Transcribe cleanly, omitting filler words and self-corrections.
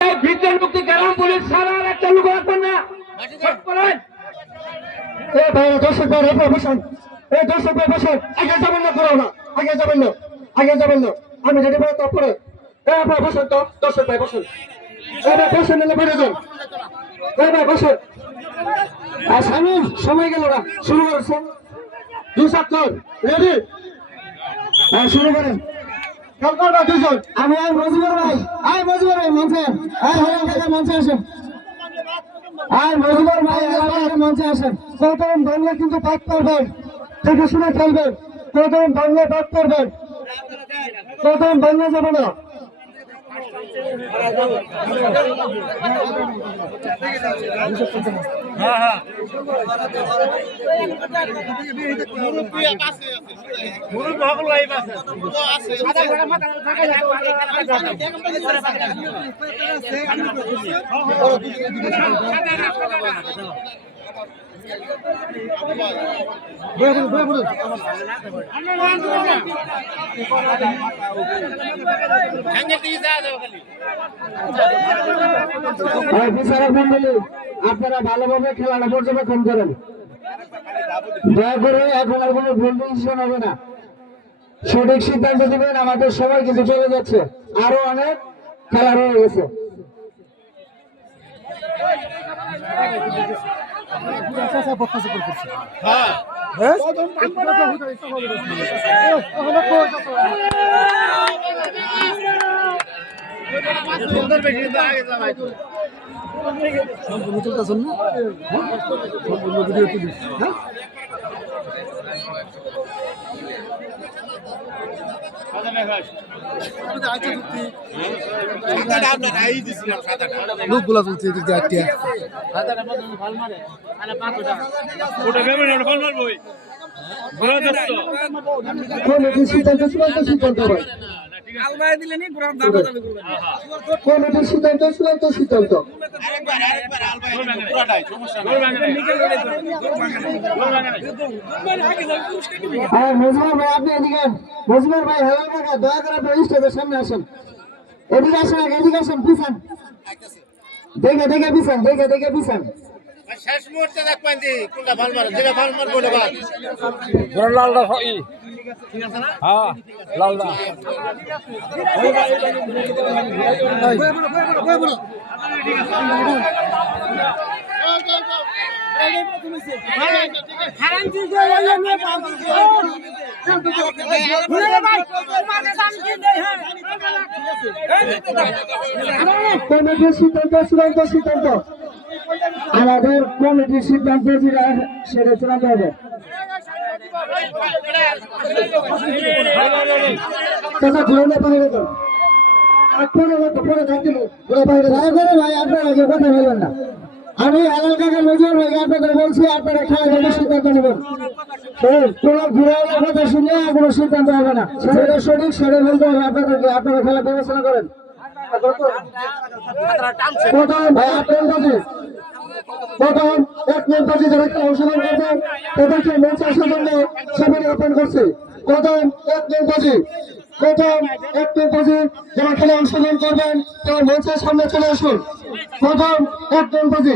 ভিতর মুক্তি গ্রাম পুলিশ সারা চালু করবেন না দর্শক বসুন দর্শক বসুন আগে যাবেন না করো না আগে যাবেন না আগে যাবেন না আমি রেডি বলে তারপরে বসুন তো দর্শক ভাই বসুন বসুন নিলে বেড়ে যান বসুন আর স্বামী সময় গেল না শুরু করেছে দুই ছাত্র রেডি শুরু করেন আমি মজিবর ভাই মঞ্চে মঞ্চে আসেন মজিবর ভাই মঞ্চে আসেন প্রথম বাংলা কিন্তু পাঠ করবেন দেখে শুনে খেলবেন প্রথম বাংলা পাঠ করবেন প্রথম বাংলা যাবে না আপনারা ভালোভাবে খেলাটা পর্যবেক্ষণ করেন দয়া করে এখন আর কোনো ভুল ডিসিশন হবে না সঠিক সিদ্ধান্ত দিবেন আমাদের সময় কিন্তু চলে যাচ্ছে আরো অনেক খেলা রয়ে গেছে সম্পূর্ণ চলতেছেন না সম্পূর্ণ ভিডিও তুলিস হ্যাঁ লোকগুলা চলছে সিদ্ধান্ত সিদ্ধান্ত আপনি এদিকে মজুমর ভাই হেলাল কাকা দয়া করে আপনি স্টেজের সামনে আসেন এদিকে আসেন এদিকে আসেন পিছান দেখে পিছান শেষ মুহূর্তে দেখবেন যে কোনটা ভাল মারে যেটা ভাল মারবো ওটা বাদ বড় লালদা হয় ঠিক আছে না হ্যাঁ লালদা সিদ্ধান্ত আমাদের কমিটির সিদ্ধান্ত যেটা সেটা চূড়ান্ত হবে আমি হেলাল কাকা মজুর ভাই আপনাদের বলছি আপনারা খেলা সিদ্ধান্ত নেবেন কোন ঘুরে কথা শুনে কোনো সিদ্ধান্ত হবে না সেটা সঠিক সেটা বলতে হবে আপনাদেরকে আপনারা খেলা বিবেচনা করেন প্রথম এক নির্বাচী যারা অংশগ্রহণ করবেন তাদেরকে মঞ্চে আসার জন্য সবাই আহ্বান করছে প্রথম এক নির্বাচী যারা খেলে অংশগ্রহণ করবেন তারা মঞ্চের সামনে চলে আসুন প্রথম এক নির্বাচী